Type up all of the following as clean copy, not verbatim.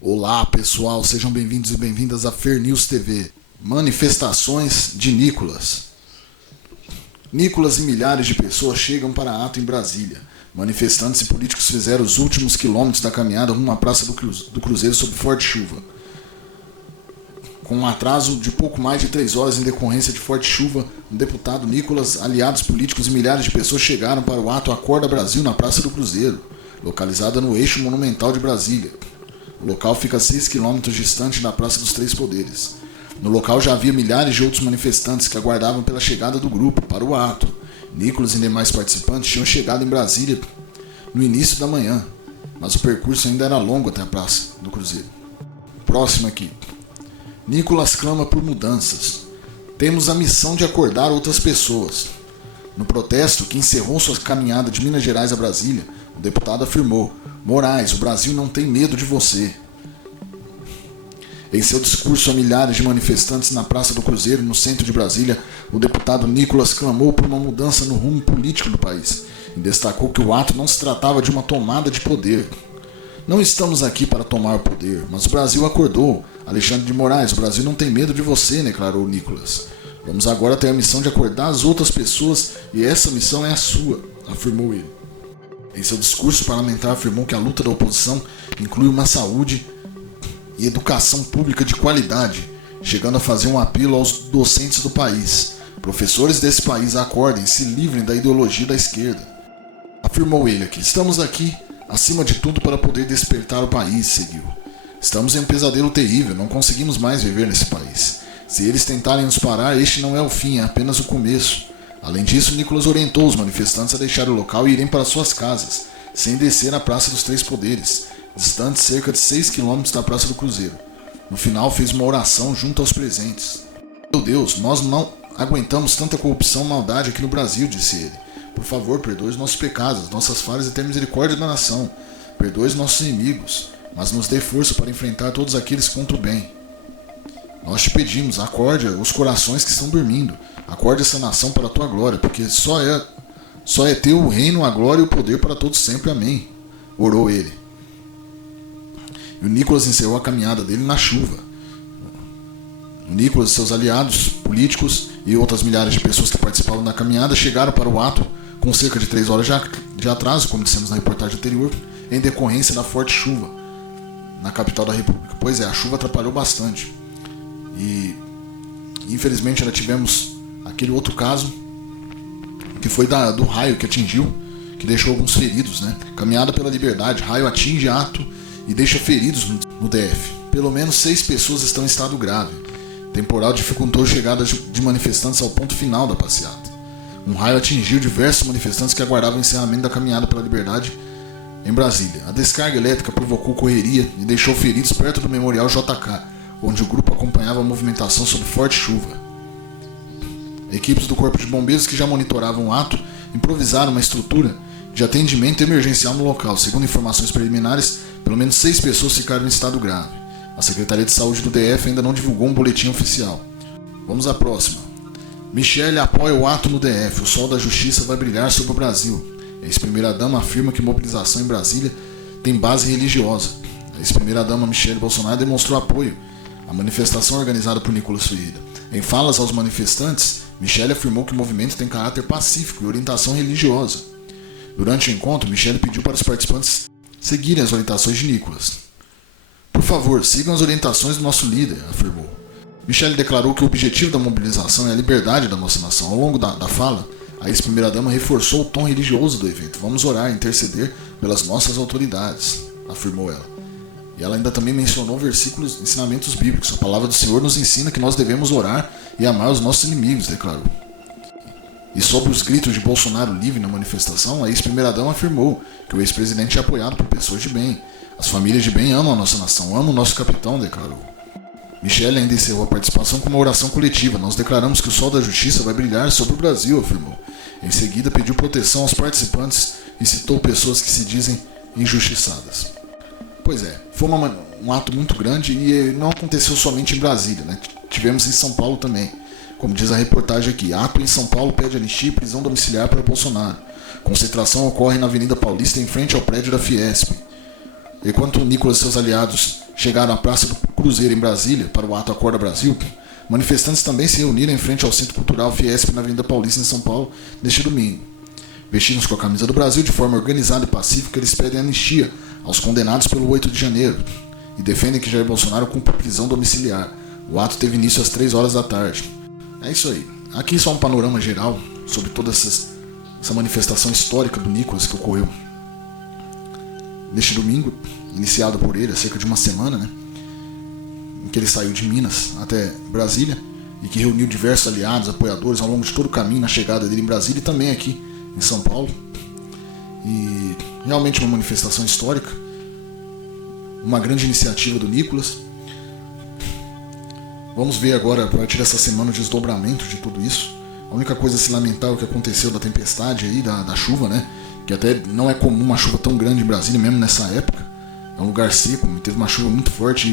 Olá pessoal, sejam bem-vindos e bem-vindas a Fer News TV. Manifestações de Nicolas. Nicolas e milhares de pessoas chegam para ato em Brasília. Manifestantes e políticos fizeram os últimos quilômetros da caminhada rumo à Praça do Cruzeiro sob forte chuva. Com um atraso de pouco mais de 3 horas em decorrência de forte chuva, o deputado Nicolas, aliados políticos e milhares de pessoas chegaram para o ato Acorda Brasil na Praça do Cruzeiro, localizada no eixo monumental de Brasília. O local fica a 6 km distante da Praça dos Três Poderes. No local já havia milhares de outros manifestantes que aguardavam pela chegada do grupo para o ato. Nicolas e demais participantes tinham chegado em Brasília no início da manhã, mas o percurso ainda era longo até a Praça do Cruzeiro. Próximo aqui. Nicolas clama por mudanças. Temos a missão de acordar outras pessoas. No protesto que encerrou sua caminhada de Minas Gerais a Brasília, o deputado afirmou: Moraes, o Brasil não tem medo de você. Em seu discurso a milhares de manifestantes na Praça do Cruzeiro, no centro de Brasília, o deputado Nicolas clamou por uma mudança no rumo político do país e destacou que o ato não se tratava de uma tomada de poder. Não estamos aqui para tomar o poder, mas o Brasil acordou. Alexandre de Moraes, o Brasil não tem medo de você, declarou Nicolas. Vamos agora ter a missão de acordar as outras pessoas e essa missão é a sua, afirmou ele. Em seu discurso parlamentar afirmou que a luta da oposição inclui uma saúde e educação pública de qualidade, chegando a fazer um apelo aos docentes do país. Professores desse país, acordem, se livrem da ideologia da esquerda. Afirmou ele aqui: estamos aqui, acima de tudo, para poder despertar o país, seguiu. Estamos em um pesadelo terrível, não conseguimos mais viver nesse país. Se eles tentarem nos parar, este não é o fim, é apenas o começo. Além disso, Nicolas orientou os manifestantes a deixar o local e irem para suas casas, sem descer à Praça dos Três Poderes, distante cerca de 6 km da Praça do Cruzeiro. No final, fez uma oração junto aos presentes. Meu Deus, nós não aguentamos tanta corrupção e maldade aqui no Brasil, disse ele. Por favor, perdoe os nossos pecados, nossas falhas e tenha misericórdia da nação. Perdoe os nossos inimigos, mas nos dê força para enfrentar todos aqueles contra o bem. Nós te pedimos, acorde os corações que estão dormindo. Acorde essa nação para a tua glória, porque só é teu o reino, a glória e o poder para todos sempre. Amém. Orou ele. E o Nicolas encerrou a caminhada dele na chuva. O Nicolas e seus aliados políticos e outras milhares de pessoas que participavam da caminhada chegaram para o ato com cerca de 3 horas de atraso, como dissemos na reportagem anterior, em decorrência da forte chuva na capital da República. Pois é, a chuva atrapalhou bastante. E infelizmente ainda tivemos aquele outro caso que foi do raio que atingiu, que deixou alguns feridos, né? Caminhada pela liberdade, raio atinge ato e deixa feridos no DF. Pelo menos 6 pessoas estão em estado grave. Temporal dificultou a chegada de manifestantes ao ponto final da passeata. Um raio atingiu diversos manifestantes que aguardavam o encerramento da caminhada pela liberdade em Brasília. A descarga elétrica provocou correria e deixou feridos perto do Memorial JK, onde o grupo acompanhava a movimentação sob forte chuva. Equipes do Corpo de Bombeiros que já monitoravam o ato improvisaram uma estrutura de atendimento emergencial no local. Segundo informações preliminares, pelo menos 6 pessoas ficaram em estado grave. A Secretaria de Saúde do DF ainda não divulgou um boletim oficial. Vamos à próxima. Michele apoia o ato no DF. O sol da justiça vai brilhar sobre o Brasil. A ex-primeira-dama afirma que mobilização em Brasília tem base religiosa. A ex-primeira-dama Michele Bolsonaro demonstrou apoio à manifestação organizada por Nicolas Ferreira. Em falas aos manifestantes, Michele afirmou que o movimento tem caráter pacífico e orientação religiosa. Durante o encontro, Michele pediu para os participantes seguirem as orientações de Nicolas. Por favor, sigam as orientações do nosso líder, afirmou. Michele declarou que o objetivo da mobilização é a liberdade da nossa nação. Ao longo da fala, a ex-primeira-dama reforçou o tom religioso do evento. Vamos orar e interceder pelas nossas autoridades, afirmou ela. E ela ainda também mencionou versículos, ensinamentos bíblicos. A palavra do Senhor nos ensina que nós devemos orar e amar os nossos inimigos, declarou. E sobre os gritos de Bolsonaro livre na manifestação, a ex-primeira-dama afirmou que o ex-presidente é apoiado por pessoas de bem. As famílias de bem amam a nossa nação, amam o nosso capitão, declarou. Michele ainda encerrou a participação com uma oração coletiva. Nós declaramos que o sol da justiça vai brilhar sobre o Brasil, afirmou. Em seguida, pediu proteção aos participantes e citou pessoas que se dizem injustiçadas. Pois é, foi um ato muito grande e não aconteceu somente em Brasília, né? Tivemos em São Paulo também. Como diz a reportagem aqui, ato em São Paulo pede anistia e prisão domiciliar para Bolsonaro. Concentração ocorre na Avenida Paulista em frente ao prédio da Fiesp. Enquanto Nicolas e seus aliados chegaram à Praça do Cruzeiro em Brasília para o ato Acorda Brasil, manifestantes também se reuniram em frente ao Centro Cultural Fiesp na Avenida Paulista em São Paulo neste domingo. Vestidos com a camisa do Brasil de forma organizada e pacífica, eles pedem anistia aos condenados pelo 8 de janeiro e defendem que Jair Bolsonaro cumpra prisão domiciliar. O ato teve início às 3 horas da tarde. É isso aí. Aqui só um panorama geral sobre toda essa manifestação histórica do Nicolas que ocorreu neste domingo, iniciado por ele há cerca de uma semana, né? Em que ele saiu de Minas até Brasília e que reuniu diversos aliados, apoiadores ao longo de todo o caminho na chegada dele em Brasília e também aqui em São Paulo. E realmente uma manifestação histórica, uma grande iniciativa do Nicolas. Vamos ver agora, a partir dessa semana, o desdobramento de tudo isso. A única coisa a se lamentar é o que aconteceu da tempestade aí, da chuva, né? Que até não é comum uma chuva tão grande em Brasília, mesmo nessa época. É um lugar seco, teve uma chuva muito forte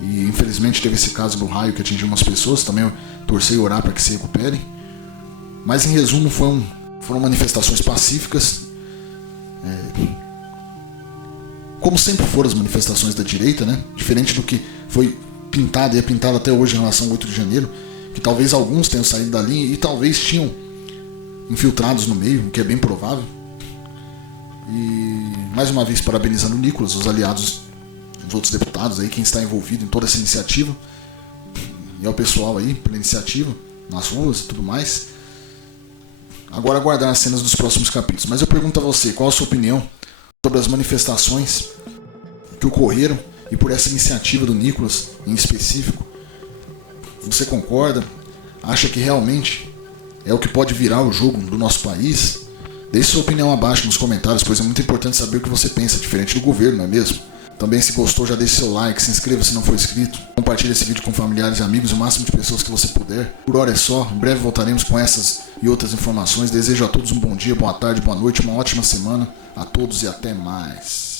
e infelizmente teve esse caso do raio que atingiu umas pessoas. Também torcer e orar para que se recuperem. Mas em resumo, foram manifestações pacíficas. Como sempre foram as manifestações da direita, né? Diferente do que foi pintado e é pintado até hoje em relação ao 8 de janeiro, que talvez alguns tenham saído dali e talvez tinham infiltrados no meio, o que é bem provável. E mais uma vez parabenizando o Nicolas, os aliados, os outros deputados aí, quem está envolvido em toda essa iniciativa, e ao pessoal aí pela iniciativa, nas ruas e tudo mais. Agora aguardar as cenas dos próximos capítulos. Mas eu pergunto a você, qual a sua opinião sobre as manifestações que ocorreram e por essa iniciativa do Nicolas em específico? Você concorda? Acha que realmente é o que pode virar o jogo do nosso país? Deixe sua opinião abaixo nos comentários, pois é muito importante saber o que você pensa, diferente do governo, não é mesmo? Também, se gostou, já deixe seu like, se inscreva se não for inscrito, compartilhe esse vídeo com familiares e amigos, o máximo de pessoas que você puder. Por hora é só, em breve voltaremos com essas e outras informações. Desejo a todos um bom dia, boa tarde, boa noite, uma ótima semana a todos e até mais.